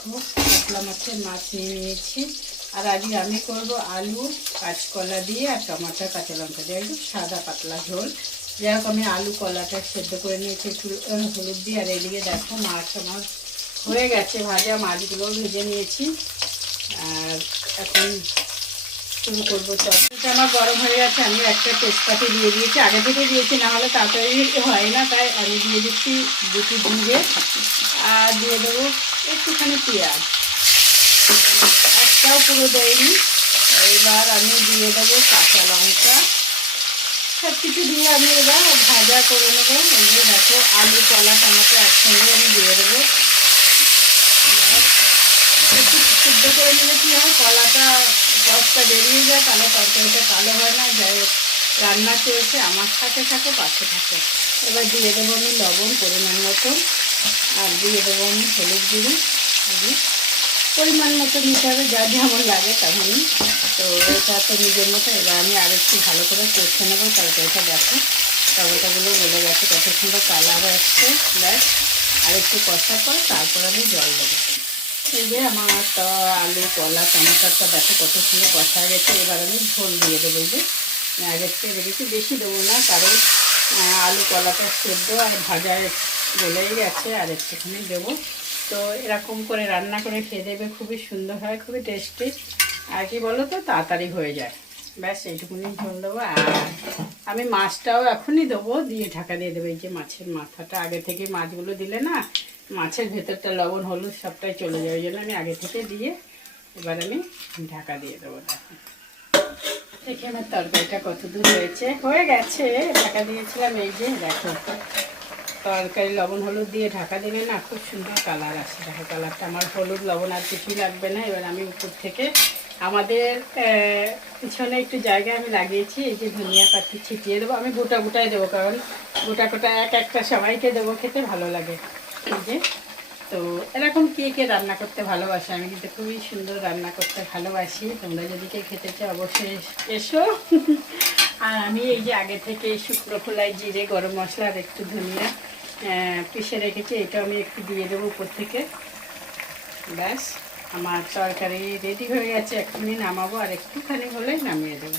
দেখো কাতলা মাছের মাছ নিয়ে নিয়েছি। আর আজকে আমি করবো আলু কাঁচকলা দিয়ে আর টমাটো কাঁচা লঙ্কা দিয়ে, একদম সাদা পাতলা ঝোল। যাই হোক, আমি আলু কলাটা সেদ্ধ করে নিয়েছি একটু হলুদ দিয়ে। আর এইদিকে দেখো মাছ আমার হয়ে গেছে ভাজা, মাছগুলো ভেজে নিয়েছি। আর এখন শুরু করবো। চপটা আমার গরম হয়ে গেছে, আমি একটা তেজপাতি দিয়ে দিয়েছি, আগে থেকে দিয়েছি, না হলে তাড়াতাড়ি হয় না, তাই আমি দিয়ে দিচ্ছি দুটি জিরে। আর দিয়ে দেবো একটুখানি পেঁয়াজ, একটাও পুরো দেয়নি। এবার আমি দিয়ে দেবো কাঁচা লঙ্কা, সব কিছু দিয়ে আমি এবার ভাজা করে নেবো। এই দেখো আলু কলা টমেটো একসঙ্গে আমি দিয়ে দেবো। একটু সিদ্ধ করে নিলে কী হয়, কলাটা রসটা বেরিয়ে যায়, তাহলে তরকারিটা কালো হয় না। যাই হোক, রান্না চলছে, আমার সাথে থাকো পাশে থাকো। এবার দিয়ে দেবো আমি লবণ পরিমাণ মতন, আর দিয়ে দেবো আমি হলুদ গুঁড়ো পরিমাণ মতো নিতে হবে, যা যেমন লাগে তেমনই। তো এটা তো নিজের মতো। এবার আমি আর একটু ভালো করে কষে নেবো তরকারিটা। দেখো টমেটোগুলো গলে গেছে, কত সুন্দর কালার আসছে। ব্যাস আর একটু কষার পর তারপর আমি জল দেবো। এই যে আমার আলু কলা টমেটোটা দেখো কত সুন্দর কষা গেছে। এবার আমি ঝোল দিয়ে দেবো। এই যে আগের থেকে রেখেছি, বেশি দেবো না, কারণ আলু কলাটা সেদ্ধ আর ভাজা গলেই গেছে, আর একটুখানি দেবো। তো এরকম করে রান্না করে খেয়ে দেবে, খুবই সুন্দর হয়, খুবই টেস্টি। আর কি বলো তো, তাড়াতাড়ি হয়ে যায়। ব্যাস এইটুকুনি ঝোল দেবো। আর আমি মাছটাও এখনই দেবো, দিয়ে ঢাকা দিয়ে দেবো। এই যে মাছের মাথাটা আগে থেকে, মাছগুলো দিলে না মাছের ভেতরটা লবণ হলুদ সবটাই চলে যায়, ওই জন্য আমি আগে থেকে দিয়ে এবার আমি ঢাকা দিয়ে দেবো। দেখো দেখি আমার তরকারিটা কত দূর হয়ে গেছে, ঢাকা দিয়েছিলাম। এই যে দেখো তরকারি লবণ হলুদ দিয়ে ঢাকা দিলে না খুব সুন্দর কালার আসে। দেখো কালারটা, আমার হলুদ লবণ আর কিছুই লাগবে না। এবার আমি উপর থেকে আমাদের পিছনে একটু জায়গায় আমি লাগিয়েছি, এই যে ধনিয়া পাতা ছিটিয়ে দেবো। আমি গোটা গোটাই দেবো, কারণ গোটা গোটা এক একটা সবাইকে দেবো, খেতে ভালো লাগে। এই যে, তো এরকম কে কে রান্না করতে ভালোবাসে, আমি কিন্তু খুবই সুন্দর রান্না করতে ভালোবাসি। তোমরা যদি কে খেতে চাও অবশ্যই এসো। আর আমি এই যে আগে থেকে শুকনো খোলায় জিরে গরম মশলা আর একটু ধনিয়া পিষে রেখেছি, এটা আমি একটু দিয়ে দেবো উপর থেকে। ব্যাস আমার তরকারি রেডি হয়ে গেছে, এখনই নামাবো, আর একটুখানি হলে নামিয়ে দেবো।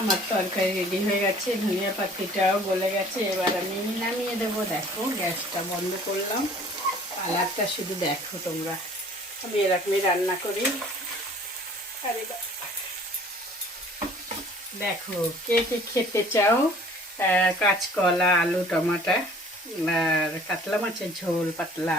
আমার তরকারি রেডি হয়ে গেছে, ধনিয়া পাতিটাও গলে গেছে, এবার আমি নামিয়ে দেবো। দেখো গ্যাসটা বন্ধ করলাম, কালারটা শুধু দেখো তোমরা। আমি এরকমই রান্না করি। আর দেখো কে কে খেতে চাও কাঁচকলা আলু টমাটো আর কাতলা মাছের ঝোল পাতলা,